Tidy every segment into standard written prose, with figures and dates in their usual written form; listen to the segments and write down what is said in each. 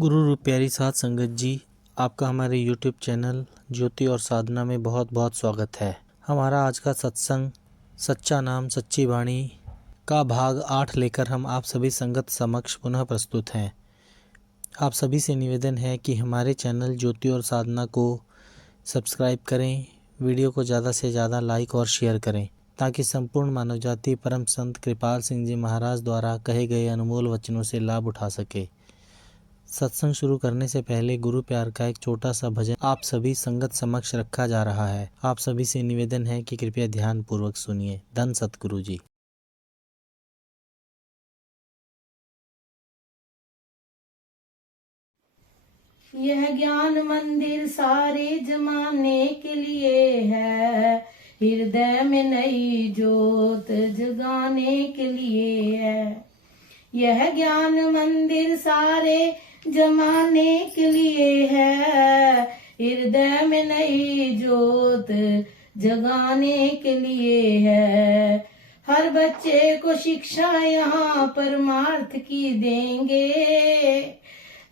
गुरु रूप प्यारी साध संगत जी, आपका हमारे YouTube चैनल ज्योति और साधना में बहुत बहुत स्वागत है। हमारा आज का सत्संग सच्चा नाम सच्ची वाणी का भाग 8 लेकर हम आप सभी संगत समक्ष पुनः प्रस्तुत हैं। आप सभी से निवेदन है कि हमारे चैनल ज्योति और साधना को सब्सक्राइब करें, वीडियो को ज़्यादा से ज़्यादा लाइक और शेयर करें ताकि संपूर्ण मानव जाति परम संत कृपाल सिंह जी महाराज द्वारा कहे गए अनमोल वचनों से लाभ उठा सके। सत्संग शुरू करने से पहले गुरु प्यार का एक छोटा सा भजन आप सभी संगत समक्ष रखा जा रहा है। आप सभी से निवेदन है कि कृपया ध्यान पूर्वक सुनिए। धन सतगुरु जी। यह ज्ञान मंदिर सारे जमाने के लिए है, हृदय में नई ज्योत जगाने के लिए है। यह ज्ञान मंदिर सारे जमाने के लिए है, हृदय में नई ज्योत जगाने के लिए है। हर बच्चे को शिक्षा यहाँ परमार्थ की देंगे,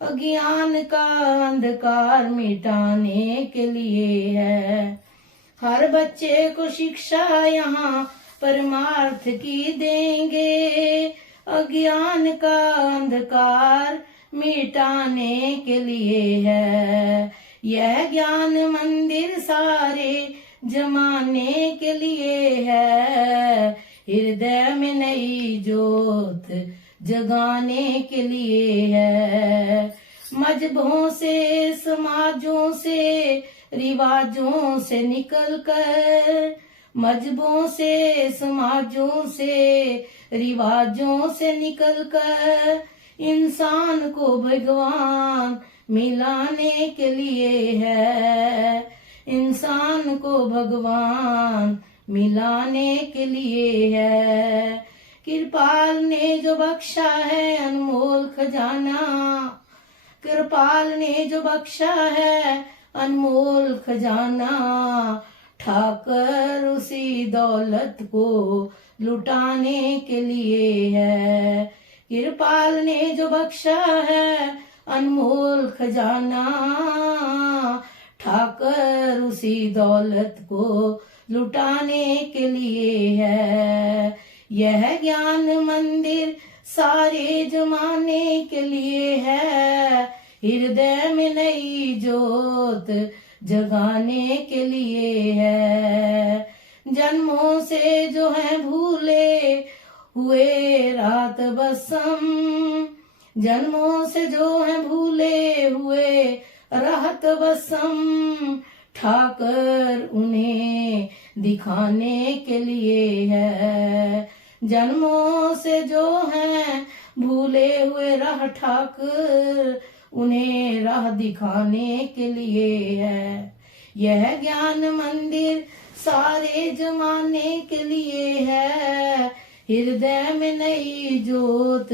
अज्ञान का अंधकार मिटाने के लिए है। हर बच्चे को शिक्षा यहाँ परमार्थ की देंगे, अज्ञान का अंधकार मिटाने के लिए है। यह ज्ञान मंदिर सारे जमाने के लिए है, हृदय में नई ज्योत जगाने के लिए है। मजहबों से समाजों से रिवाजों से निकलकर, मजहबों से समाजों से रिवाजों से निकलकर इंसान को भगवान मिलाने के लिए है। इंसान को भगवान मिलाने के लिए है। कृपाल ने जो बख्शा है अनमोल खजाना, कृपाल ने जो बख्शा है अनमोल खजाना, ठाकर उसी दौलत को लुटाने के लिए है। कृपाल ने जो बख्शा है अनमोल खजाना, ठाकर उसी दौलत को लुटाने के लिए है। यह ज्ञान मंदिर सारे जमाने के लिए है, हृदय में नई ज्योत जगाने के लिए है। जन्मों से जो है भूले हुए रात बसम, जन्मों से जो है भूले हुए रात बसम, ठाकर उन्हें दिखाने के लिए है। जन्मों से जो है भूले हुए राह ठाकर उन्हें राह दिखाने के लिए है। यह ज्ञान मंदिर सारे जमाने के लिए है, हृदय में नई ज्योत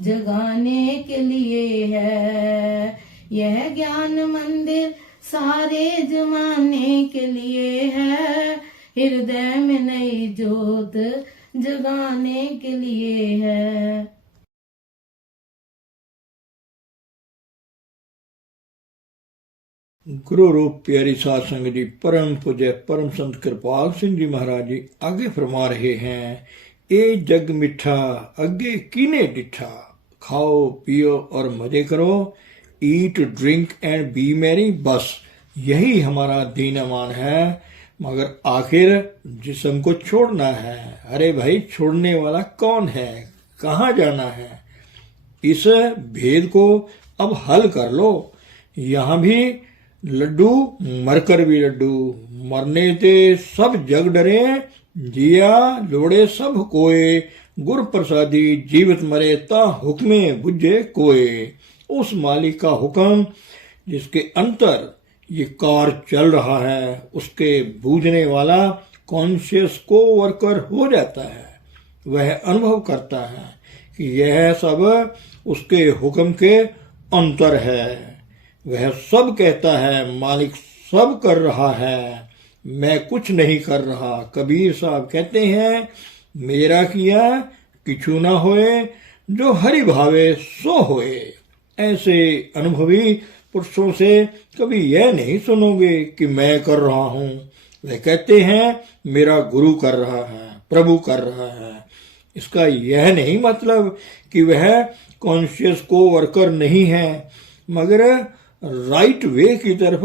जगाने के लिए है। यह ज्ञान मंदिर सारे जमाने के लिए है, हृदय में नई ज्योत जगाने के लिए है। गुरु रूप प्यारी साध संगत जी, परम पूज्य परम संत कृपाल सिंह जी महाराज जी आगे फरमा रहे हैं, ए जग मिठा अगे कीने डिठा, खाओ पियो और मजे करो, eat drink and B Mary, बस यही हमारा दीन अमान है। मगर आखिर जिस्म को छोड़ना है। अरे भाई, छोड़ने वाला कौन है, कहाँ जाना है? इस भेद को अब हल कर लो। यहाँ भी लड्डू मरकर भी लड्डू, मरने ते सब जग डरे, जिया लोड़े सब कोय, गुर प्रसादी जीवित मरे ता हुक्मे बुझे कोय। उस मालिक का हुक्म जिसके अंतर ये कार चल रहा है, उसके बूझने वाला कॉन्शियस को वर्कर हो जाता है। वह अनुभव करता है कि यह सब उसके हुक्म के अंतर है। वह सब कहता है, मालिक सब कर रहा है, मैं कुछ नहीं कर रहा। कबीर साहब कहते हैं, मेरा किया किछु ना होए, जो हरि भावे सो होए। ऐसे अनुभवी पुरुषों से कभी यह नहीं सुनोगे कि मैं कर रहा हूं। वे कहते हैं मेरा गुरु कर रहा है, प्रभु कर रहा है। इसका यह नहीं मतलब कि वह कॉन्शियस को वर्कर नहीं है, मगर राइट वे की तरफ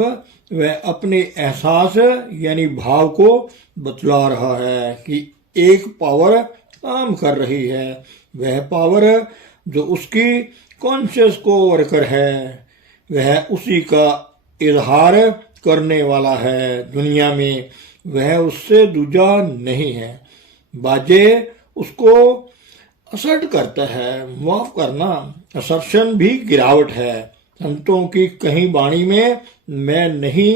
वह अपने एहसास यानी भाव को बतला रहा है कि एक पावर काम कर रही है। वह पावर जो उसकी कॉन्शियस को वर्कर है, वह उसी का इजहार करने वाला है दुनिया में। वह उससे दूजा नहीं है। बाजे उसको असर्ट करता है। माफ करना, असर्शन भी गिरावट है। संतों की कहीं वाणी में मैं नहीं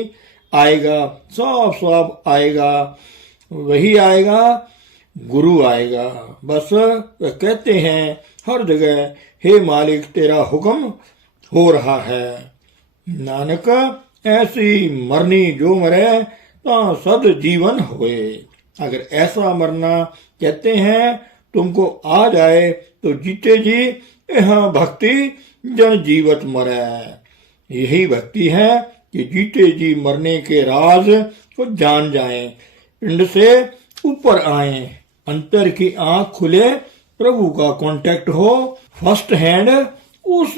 आएगा, साफ साफ आएगा। वही आएगा, गुरु आएगा। बस वे कहते हैं हर जगह, हे मालिक तेरा हुक्म हो रहा है। नानक ऐसी मरनी जो मरे ता सद जीवन होए। अगर ऐसा मरना कहते हैं तुमको आ जाए तो जीते जी यहाँ भक्ति जन जीवत मरे। यही भक्ति है कि जीते जी मरने के राज को जान जाएं, पिंड से ऊपर आए, अंतर की आंख खुले, प्रभु का कांटेक्ट हो, फर्स्ट हैंड उस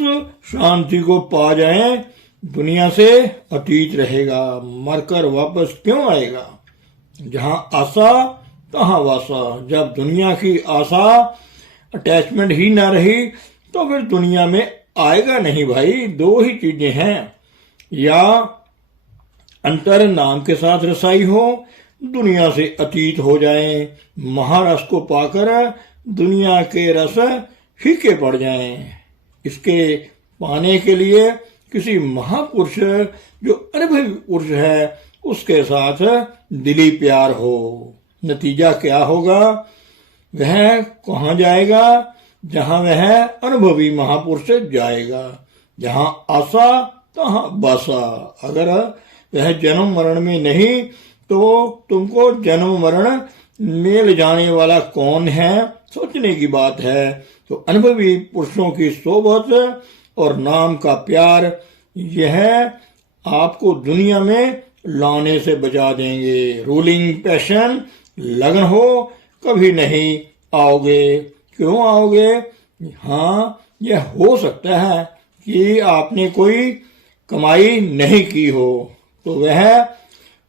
शांति को पा जाएं। दुनिया से अतीत रहेगा, मरकर वापस क्यों आएगा। जहां आशा तहां वासा। जब दुनिया की आशा अटैचमेंट ही ना रही तो फिर दुनिया में आएगा नहीं भाई। दो ही चीजें हैं, या अंतर नाम के साथ रसाई हो, दुनिया से अतीत हो जाएं, महारस को पाकर दुनिया के रस फीके पड़ जाएं। इसके पाने के लिए किसी महापुरुष जो अनुभवी पुरुष है उसके साथ दिली प्यार हो। नतीजा क्या होगा, वह कहाँ जाएगा, जहां वह अनुभवी महापुरुष जाएगा। जहां आशा तहां बासा। अगर वह जन्म मरण में नहीं तो तुमको जन्म मरण में ले जाने वाला कौन है, सोचने की बात है। तो अनुभवी पुरुषों की सोबत और नाम का प्यार, यह आपको दुनिया में लाने से बचा देंगे। रूलिंग पैशन लगन हो कभी नहीं आओगे। क्यों आओगे? हाँ, यह हो सकता है कि आपने कोई कमाई नहीं की हो तो वह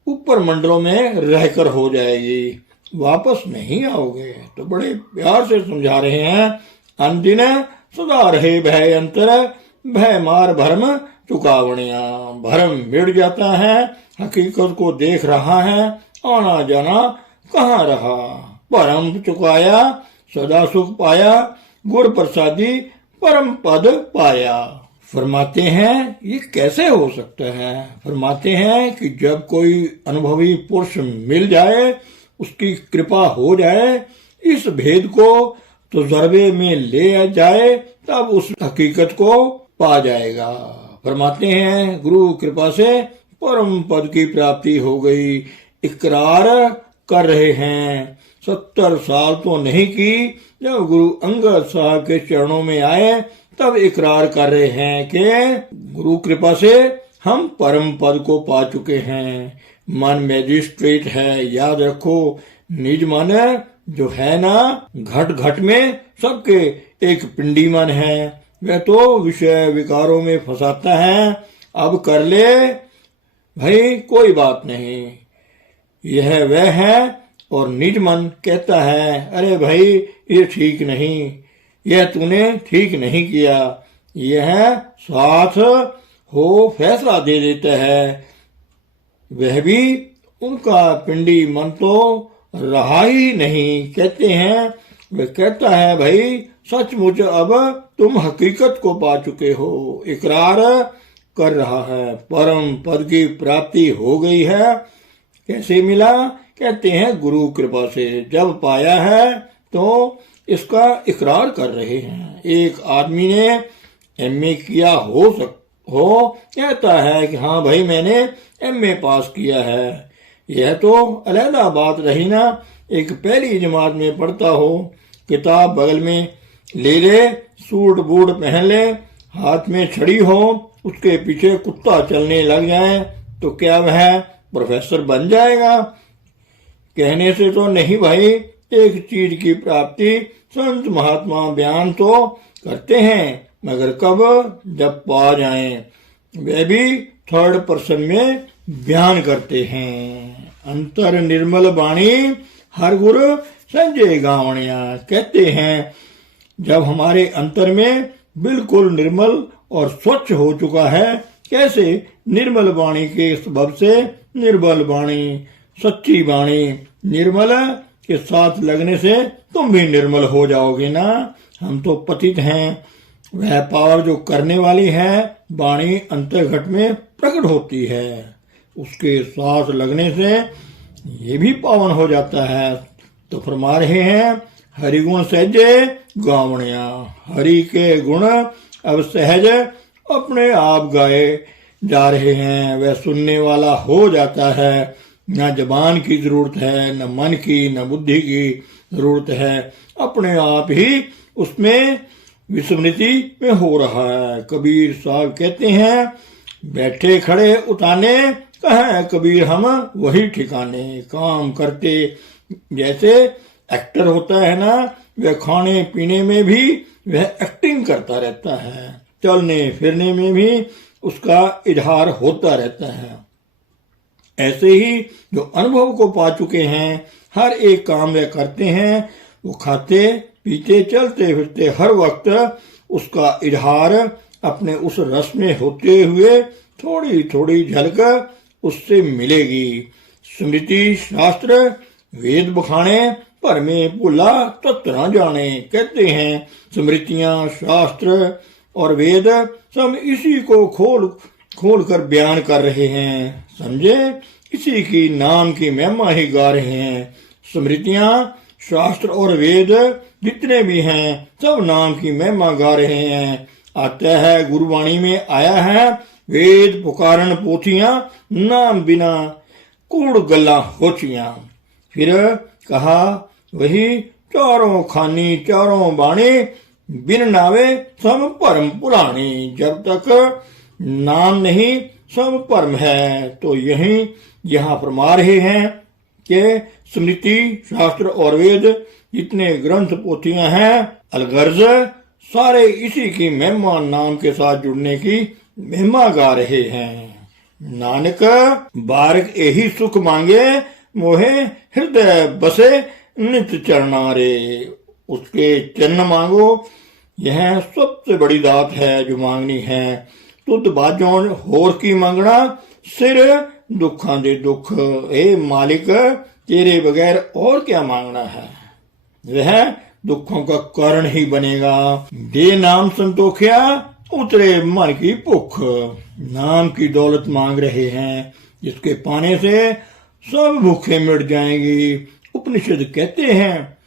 ऊपर मंडलों में रहकर हो जाएगी, वापस नहीं आओगे। तो बड़े प्यार से समझा रहे हैं, अनदिन सदा रहे भय अंतर, भय मार भरम चुकावनिया। भरम मिट जाता है, हकीकत को देख रहा है, आना जाना कहाँ रहा। परम चुकाया सदा सुख पाया, गुर प्रसादी परम पद पाया। फरमाते हैं ये कैसे हो सकता है। फरमाते हैं कि जब कोई अनुभवी पुरुष मिल जाए, उसकी कृपा हो जाए, इस भेद को तजुर्बे में ले जाए, तब उस हकीकत को पा जाएगा। फरमाते हैं गुरु कृपा से परम पद की प्राप्ति हो गई। इकरार कर रहे हैं, 70 साल तो नहीं की, जब गुरु अंगद साहब के चरणों में आए तब इकरार कर रहे हैं कि गुरु कृपा से हम परम पद को पा चुके हैं। मन मैजिस्ट्रेट है, याद रखो। निज मन जो है ना, घट घट में सबके एक पिंडी मन है, वह तो विषय विकारों में फंसाता है। अब कर ले भाई, कोई बात नहीं, यह वह है। और निज मन कहता है अरे भाई ये ठीक नहीं, यह तूने ठीक नहीं किया। यह साथ हो फैसला दे देता है। वह भी उनका पिंडी मन तो रहा ही नहीं। कहते हैं, वह कहता है भाई सचमुच अब तुम हकीकत को पा चुके हो। इकरार कर रहा है, परम पद की प्राप्ति हो गई है। कैसे मिला? कहते हैं गुरु कृपा से। जब पाया है तो इसका इकरार कर रहे हैं। एक आदमी ने एमए किया हो कहता है कि हाँ भाई मैंने एमए पास किया है। यह तो अलहदा बात रही ना। एक पहली जमात में पढ़ता हो, किताब बगल में ले ले, सूट बूट पहन ले, हाथ में छड़ी हो, उसके पीछे कुत्ता चलने लग जाए तो क्या वह प्रोफेसर बन जाएगा? कहने से तो नहीं भाई, एक चीज की प्राप्ति संत महात्मा बयान तो करते हैं, मगर कब? जब पा जाएं। वे भी थर्ड पर्सन में बयान करते हैं। अंतर निर्मल बाणी हर गुर संजय गावणिया। कहते हैं जब हमारे अंतर में बिल्कुल निर्मल और स्वच्छ हो चुका है, कैसे? निर्मल वाणी के सबब से निर्मल वाणी, सच्ची वाणी, निर्मल के साथ लगने से तुम भी निर्मल हो जाओगे ना। हम तो पतित हैं, वह पावर जो करने वाली है वाणी अंतर्घट में प्रकट होती है, उसके साथ लगने से ये भी पावन हो जाता है। तो फरमा रहे हैं हरिगुण सहजे गावणिया। हरि के गुण अब सहज अपने आप गाए जा रहे हैं, वह सुनने वाला हो जाता है। न जबान की जरूरत है, न मन की, न बुद्धि की जरूरत है, अपने आप ही उसमें विस्मृति में हो रहा है। कबीर साहब कहते हैं बैठे खड़े उताने, कहें कबीर हम वही ठिकाने। काम करते जैसे एक्टर होता है ना, वह खाने पीने में भी वह एक्टिंग करता रहता है, चलने फिरने में भी उसका इजहार होता रहता है। ऐसे ही जो अनुभव को पा चुके हैं, हर एक काम वे करते हैं, वो खाते पीते चलते फिरते हर वक्त उसका इजहार अपने उस रस में होते हुए थोड़ी थोड़ी झलक उससे मिलेगी। स्मृति शास्त्र वेद बखाने पर में भूला तत्व न जाने। कहते हैं स्मृतियां, शास्त्र और वेद सब इसी को खोल कर बयान कर रहे हैं, समझे? इसी की नाम की महिमा ही गा रहे हैं। स्मृतियां, शास्त्र और वेद जितने भी हैं सब नाम की महिमा गा रहे हैं। आता है गुरुवाणी में आया है, वेद पुकारन पोथियां, नाम बिना कूड़ गल्ला होचियां। फिर कहा वही चारों खानी चारों बाणी, बिन नावे सब परम पुरानी। जब तक नाम नहीं सब परम है। तो यही यहाँ फरमा रहे हैं कि स्मृति शास्त्र और वेद जितने ग्रंथ पोथियां हैं अलगर्ज सारे इसी की महिमा नाम के साथ जुड़ने की महिमा गा रहे हैं। नानक बारक यही सुख मांगे, मोहे हृदय बसे नित चरणारे। उसके चरण मांगो, यह सबसे बड़ी दात है जो मांगनी है। तुद बाजों होर की मांगना, सिर दुखा दे दुख। ए मालिक तेरे बगैर और क्या मांगना है? वह दुखों का कारण ही बनेगा। दे नाम संतोखिया, उतरे मन की भुख। नाम की दौलत मांग रहे हैं, जिसके पाने से सब भूखे मिट जाएंगी। उपनिषद कहते हैं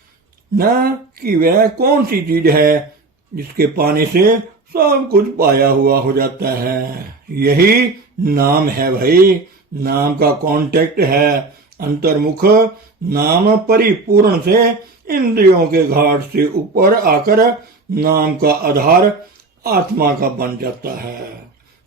ना कि वह कौन सी चीज है जिसके पाने से सब कुछ पाया हुआ हो जाता है। यही नाम है भाई। नाम का कांटेक्ट है अंतर्मुख। नाम परिपूर्ण से इंद्रियों के घाट से ऊपर आकर नाम का आधार आत्मा का बन जाता है।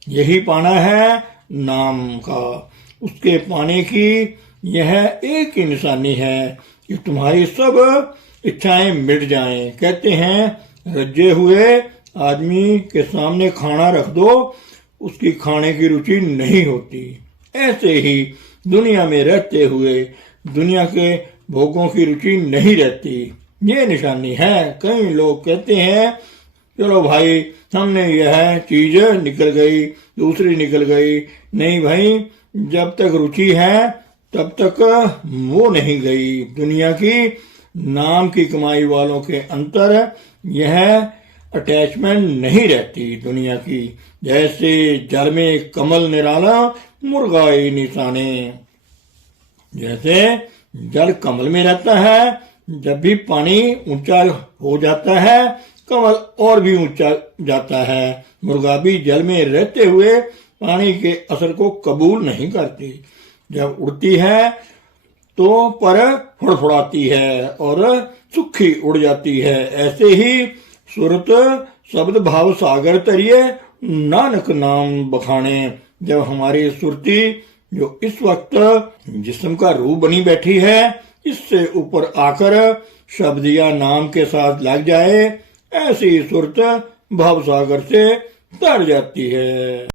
यही पाना है नाम का। उसके पाने की यह एक ही निशानी है कि तुम्हारी सब इच्छाएं मिट जाएं। कहते हैं रज्जे हुए आदमी के सामने खाना रख दो, उसकी खाने की रुचि नहीं होती। ऐसे ही दुनिया में रहते हुए दुनिया के भोगों की रुचि नहीं रहती। ये निशानी है। कई लोग कहते हैं चलो भाई हमने यह चीज निकल गई, दूसरी निकल गई। नहीं भाई, जब तक रुचि है तब तक वो नहीं गई। दुनिया की नाम की कमाई वालों के अंतर यह अटैचमेंट नहीं रहती दुनिया की। जैसे जल में कमल निराला, मुर्गाई निशाने। जैसे जल कमल में रहता है, जब भी पानी ऊंचा हो जाता है कमल और भी ऊंचा जाता है। मुर्गा भी जल में रहते हुए पानी के असर को कबूल नहीं करती। जब उड़ती है तो पर फड़फड़ाती है और सुखी उड़ जाती है। ऐसे ही सूरत शब्द भाव सागर तरिए नानक नाम बखाने। जब हमारी सुरती जो इस वक्त जिस्म का रूप बनी बैठी है, इससे ऊपर आकर शब्द या नाम के साथ लग जाए, ऐसी सुरत भाव सागर से तर जाती है।